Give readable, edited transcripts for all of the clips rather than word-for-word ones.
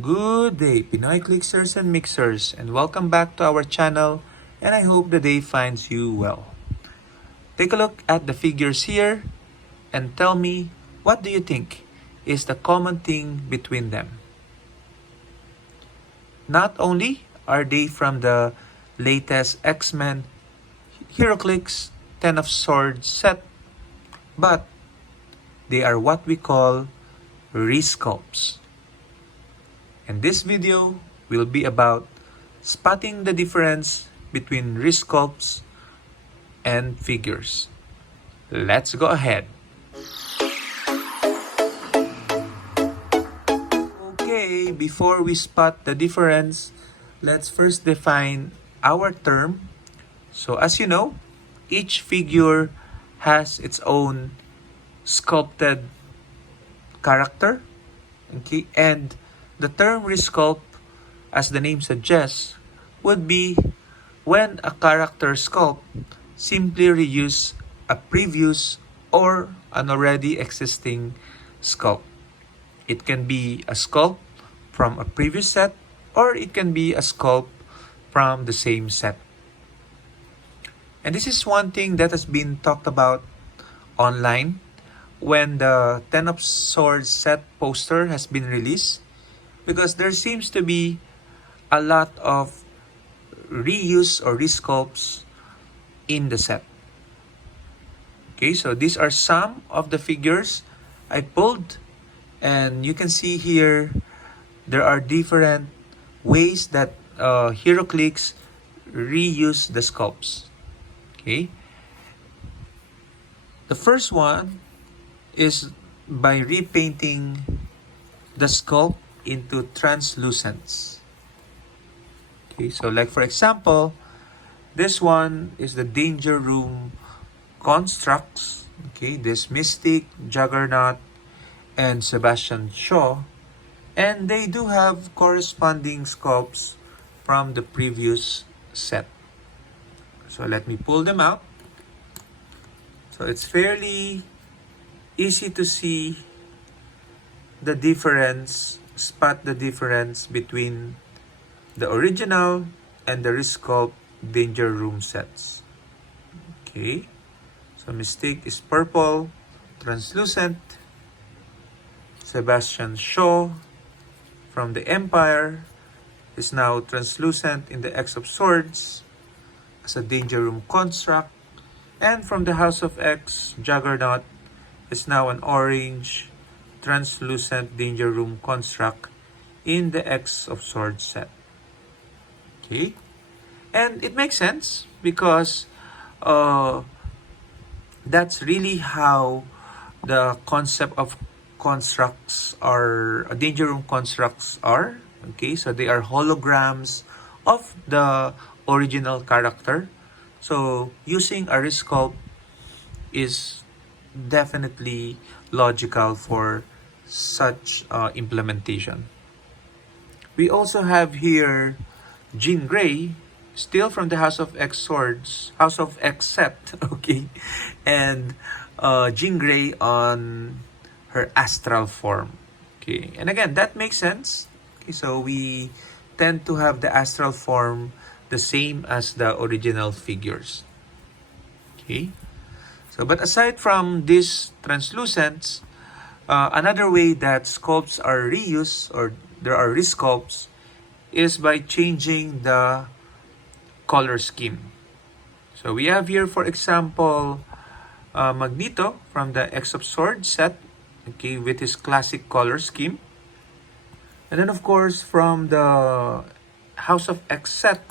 Good day, Pinoy Clixers and Mixers, and welcome back to our channel, and I hope the day finds you well. Take a look at the figures here and tell me, what do you think is the common thing between them? Not only are they from the latest X-Men Heroclix 10 of Swords set, but they are what we call Resculpts. And this video will be about spotting the difference between Resculpts and figures. Let's go ahead. Okay, before we spot the difference, let's first define our term. So as you know, each figure has its own sculpted character, okay, and the term resculpt, as the name suggests, would be when a character sculpt simply reuse a previous or an already existing sculpt. It can be a sculpt from a previous set, or it can be a sculpt from the same set. And this is one thing that has been talked about online when the Ten of Swords set poster has been released, because there seems to be a lot of reuse or resculpts in the set. Okay, so these are some of the figures I pulled, and you can see here there are different ways that Heroclix reuse the sculpts. Okay, the first one is by repainting the sculpt into translucents. Okay, so like for example, this one is the Danger Room constructs. Okay, this Mystic, Juggernaut, and Sebastian Shaw, and they do have corresponding sculpts from the previous set. So let me pull them out. So it's fairly easy to see the difference, spot the difference between the original and the Resculpt Danger Room sets. Okay, so Mystique is purple, translucent. Sebastian Shaw from the Empire is now translucent in the X of Swords as a Danger Room construct. And from the House of X, Juggernaut is now an orange, translucent Danger Room construct in the X of Swords set. Okay, and it makes sense because that's really how the concept of constructs are, Danger Room constructs are. Okay, so they are holograms of the original character. So using a resculpt is definitely logical for such implementation. We also have here Jean Grey, still from the House of X Swords, House of X set, okay, and Jean Grey on her astral form. Okay, and again, that makes sense. Okay, so we tend to have the astral form the same as the original figures. Okay, so but aside from these translucents, another way that sculpts are reused, or there are resculpts, is by changing the color scheme. So we have here, for example, Magneto from the X of Swords set, okay, with his classic color scheme. And then of course from the House of X set,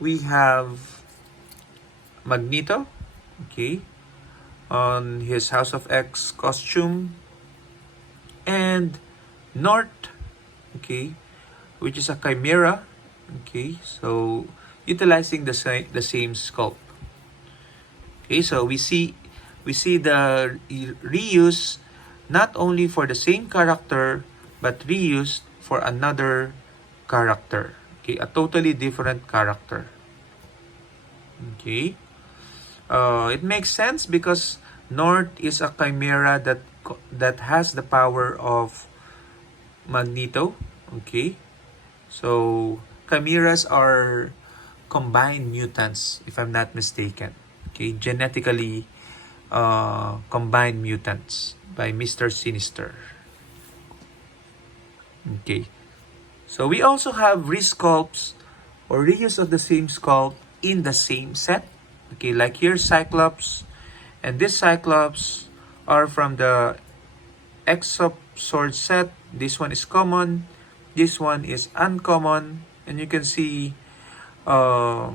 we have Magneto, okay, on his House of X costume, and North, okay, which is a chimera. Okay, so utilizing the same sculpt. Okay, so we see the reuse not only for the same character but reused for another character. Okay, a totally different character. Okay, it makes sense because North is a chimera that has the power of Magneto. Okay, so chimeras are combined mutants, if I'm not mistaken. Okay, genetically combined mutants by Mr. Sinister. Okay, so we also have resculpts or reuse of the same sculpt in the same set. Okay, like here Cyclops and this Cyclops are from the Exop sword set. This one is common, this one is uncommon, and you can see the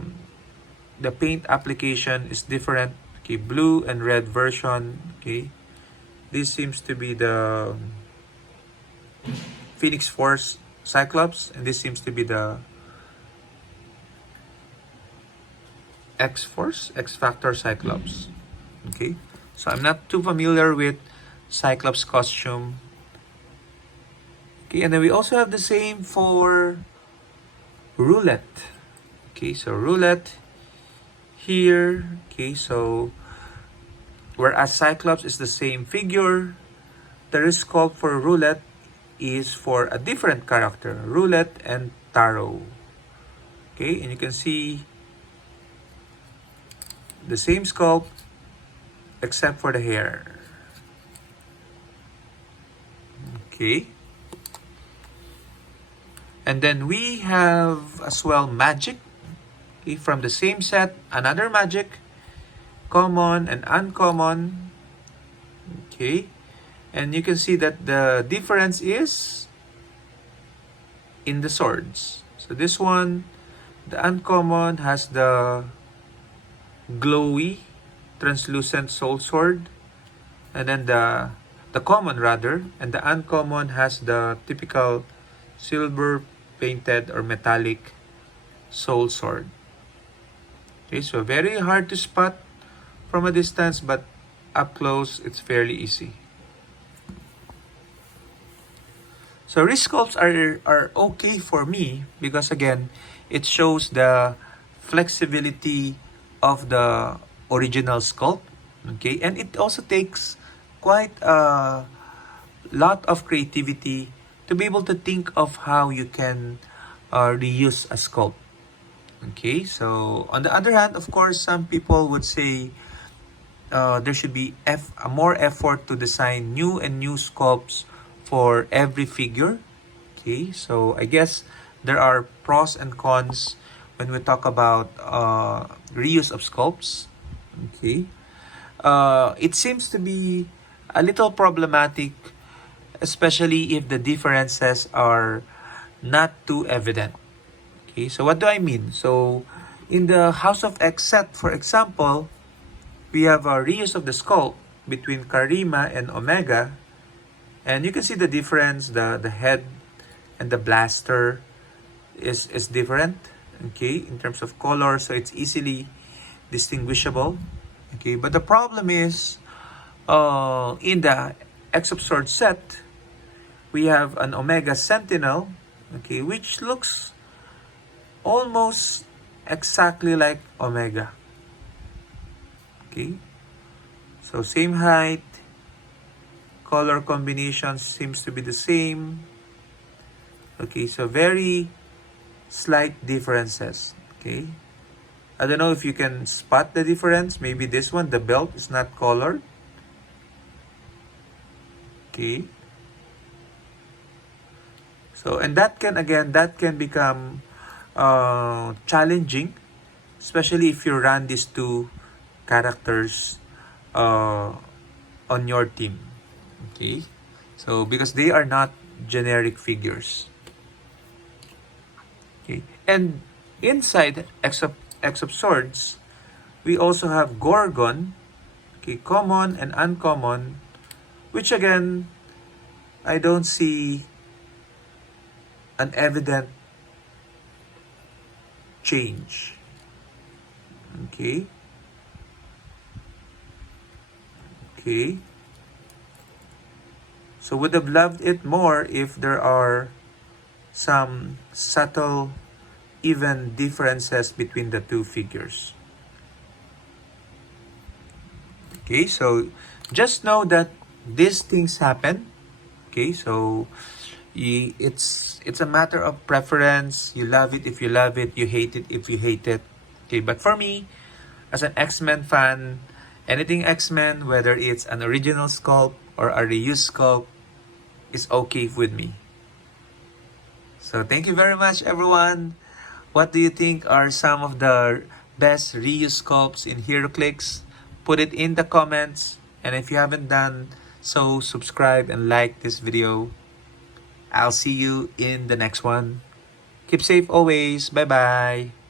paint application is different. Okay, blue and red version. Okay, this seems to be the Phoenix Force Cyclops, and this seems to be the X-Force, X-Factor Cyclops. Okay, so I'm not too familiar with Cyclops costume. Okay, and then we also have the same for Roulette. Okay, so Roulette here. Okay, so whereas Cyclops is the same figure, the resculpt for Roulette is for a different character, Roulette and Taro. Okay, and you can see the same sculpt except for the hair. Okay. And then we have as well Magic. Okay, from the same set, another Magic, common and uncommon. Okay. And you can see that the difference is in the swords. So this one, the uncommon has the glowy, translucent soul sword. And then the common rather, and the uncommon has the typical silver painted or metallic soul sword. Okay, so very hard to spot from a distance, but up close it's fairly easy. So wrist sculpts are okay for me because again, it shows the flexibility of the original sculpt. Okay, and it also takes quite a lot of creativity to be able to think of how you can reuse a sculpt. Okay, so on the other hand, of course, some people would say there should be more effort to design new and new sculpts for every figure. Okay, so I guess there are pros and cons when we talk about reuse of sculpts. Okay, it seems to be a little problematic, especially if the differences are not too evident. Okay, so what do I mean? So in the House of X set, for example, we have a reuse of the sculpt between Karima and Omega, and you can see the difference. The head and the blaster is different. Okay, in terms of color, so it's easily distinguishable. Okay, but the problem is in the X of Swords set, we have an Omega Sentinel, okay, which looks almost exactly like Omega. Okay, so same height, color combination seems to be the same. Okay, so very slight differences. Okay, I don't know if you can spot the difference. Maybe this one, the belt is not colored. Okay, so and that can become challenging, especially if you run these two characters on your team. Okay, so because they are not generic figures. Okay, and inside X of Swords, we also have Gorgon, okay, common and uncommon, which again, I don't see an evident change. Okay. Okay. So would have loved it more if there are some subtle, even differences between the two figures. Okay, so just know that these things happen. Okay, so It's a matter of preference. You love it if you love it, you hate it if you hate it. Okay, but for me, as an X-Men fan, anything X-Men, whether it's an original sculpt or a reused sculpt, is okay with me. So thank you very much, everyone. What do you think are some of the best reuse sculpts in Heroclix? Put it in the comments. And if you haven't done so, subscribe and like this video. I'll see you in the next one. Keep safe always. Bye-bye.